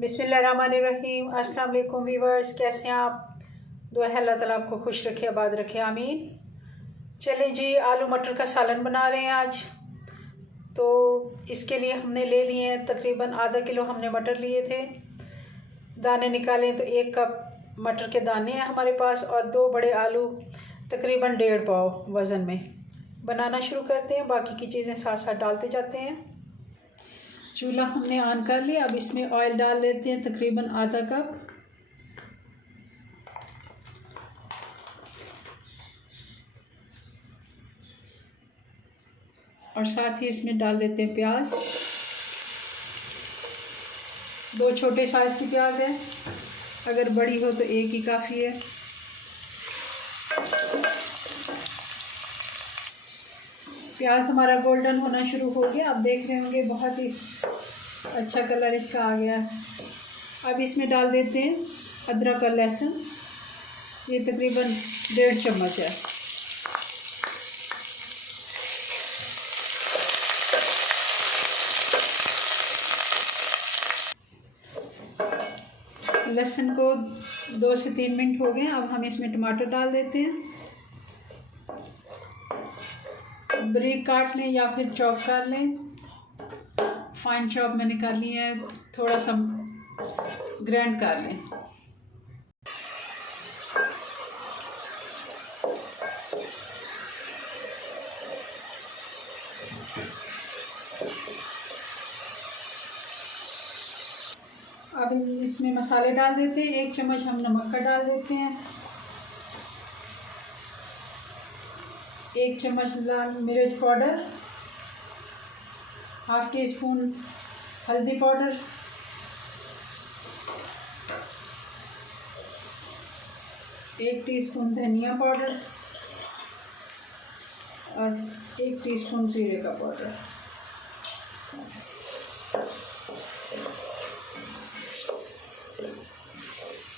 बिस्मिल्लाहिर्रहमानिर्रहीम। अस्सलाम वालेकुम व्यूअर्स, कैसे हैं आप? दुआ है अल्लाह ताला आपको खुश रखे, आबाद रखे, आमीन। चलें जी, आलू मटर का सालन बना रहे हैं आज। तो इसके लिए हमने ले लिए हैं तकरीबन आधा किलो हमने मटर लिए थे। दाने निकालें तो 1 कप मटर के दाने हैं हमारे पास और 2 बड़े आलू तकरीबन 1.5 पाव वज़न में। बनाना शुरू करते हैं, बाकी की चीज़ें साथ साथ डालते जाते हैं। चूल्हा हमने ऑन कर लिया। अब इसमें ऑयल डाल देते हैं तकरीबन आधा कप। और साथ ही इसमें डाल देते हैं प्याज। 2 छोटे साइज़ की प्याज है, अगर बड़ी हो तो 1 ही काफ़ी है। प्याज हमारा गोल्डन होना शुरू हो गया, आप देख रहे होंगे बहुत ही अच्छा कलर इसका आ गया। अब इसमें डाल देते हैं अदरक और लहसुन, ये तकरीबन 1.5 चम्मच है। लहसुन को 2 से 3 मिनट हो गए। अब हम इसमें टमाटर डाल देते हैं। बारीक काट लें या फिर चॉप कर लें। फाइन चॉप मैंने कर लिया है, थोड़ा सा ग्राइंड कर लें। अब इसमें मसाले डाल देते हैं। 1 चम्मच हम नमक का डाल देते हैं। 1 चम्मच लाल मिर्च पाउडर, ½ टीस्पून हल्दी पाउडर, 1 टीस्पून धनिया पाउडर और 1 टीस्पून जीरे का पाउडर।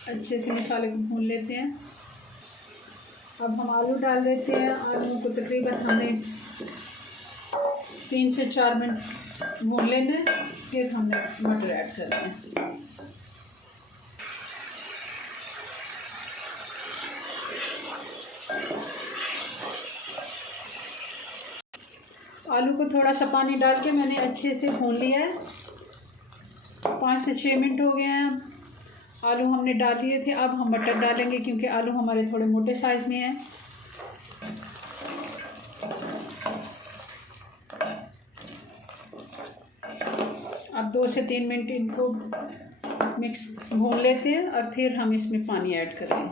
अच्छे से मसाले को भून लेते हैं। अब हम आलू डाल देते हैं। आलू को तकरीबन हमने 3 से 4 मिनट भून लेना है, फिर हमने मटर ऐड करना है। आलू को थोड़ा सा पानी डाल के मैंने अच्छे से भून लिया है। 5 से 6 मिनट हो गए हैं। आलू हमने डाल दिए थे। अब हम मटर डालेंगे क्योंकि आलू हमारे थोड़े मोटे साइज़ में हैं। अब 2 से 3 मिनट इनको मिक्स भून लेते हैं और फिर हम इसमें पानी ऐड करेंगे।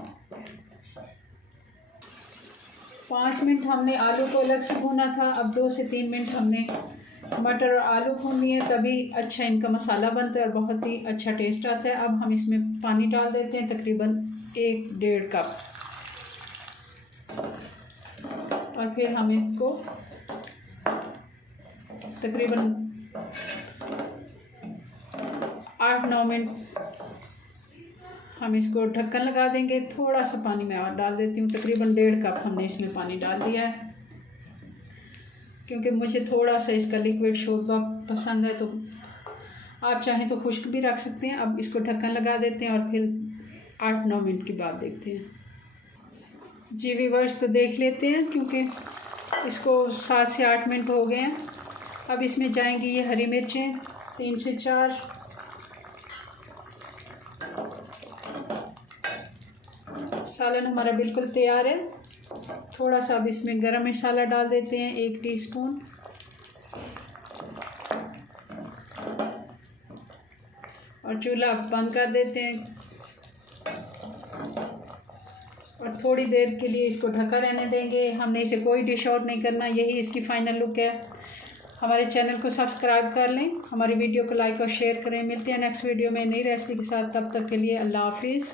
5 मिनट हमने आलू को अलग से भूना था। अब 2 से 3 मिनट हमने मटर और आलू भून लिए, तभी अच्छा इनका मसाला बनता है और बहुत ही अच्छा टेस्ट आता है। अब हम इसमें पानी डाल देते हैं तकरीबन 1-1.5 कप और फिर हम इसको तकरीबन 8-9 मिनट हम इसको ढक्कन लगा देंगे। थोड़ा सा पानी मैं और डाल देती हूँ, तकरीबन 1.5 कप हमने इसमें पानी डाल दिया है क्योंकि मुझे थोड़ा सा इसका लिक्विड शोरबा पसंद है। तो आप चाहें तो खुश्क भी रख सकते हैं। अब इसको ढक्कन लगा देते हैं और फिर 8-9 मिनट के बाद देखते हैं। जी व्यूअर्स, तो देख लेते हैं क्योंकि इसको 7 से 8 मिनट हो गए हैं। अब इसमें जाएंगी ये हरी मिर्चें 3 से 4, सालन हमारा बिल्कुल तैयार है। थोड़ा सा अब इसमें गरम मसाला डाल देते हैं 1 टीस्पून और चूल्हा बंद कर देते हैं और थोड़ी देर के लिए इसको ढका रहने देंगे। हमने इसे कोई डिश आउट नहीं करना, यही इसकी फ़ाइनल लुक है। हमारे चैनल को सब्सक्राइब कर लें, हमारी वीडियो को लाइक और शेयर करें। मिलते हैं नेक्स्ट वीडियो में नई रेसिपी के साथ। तब तक के लिए अल्लाह हाफिज़।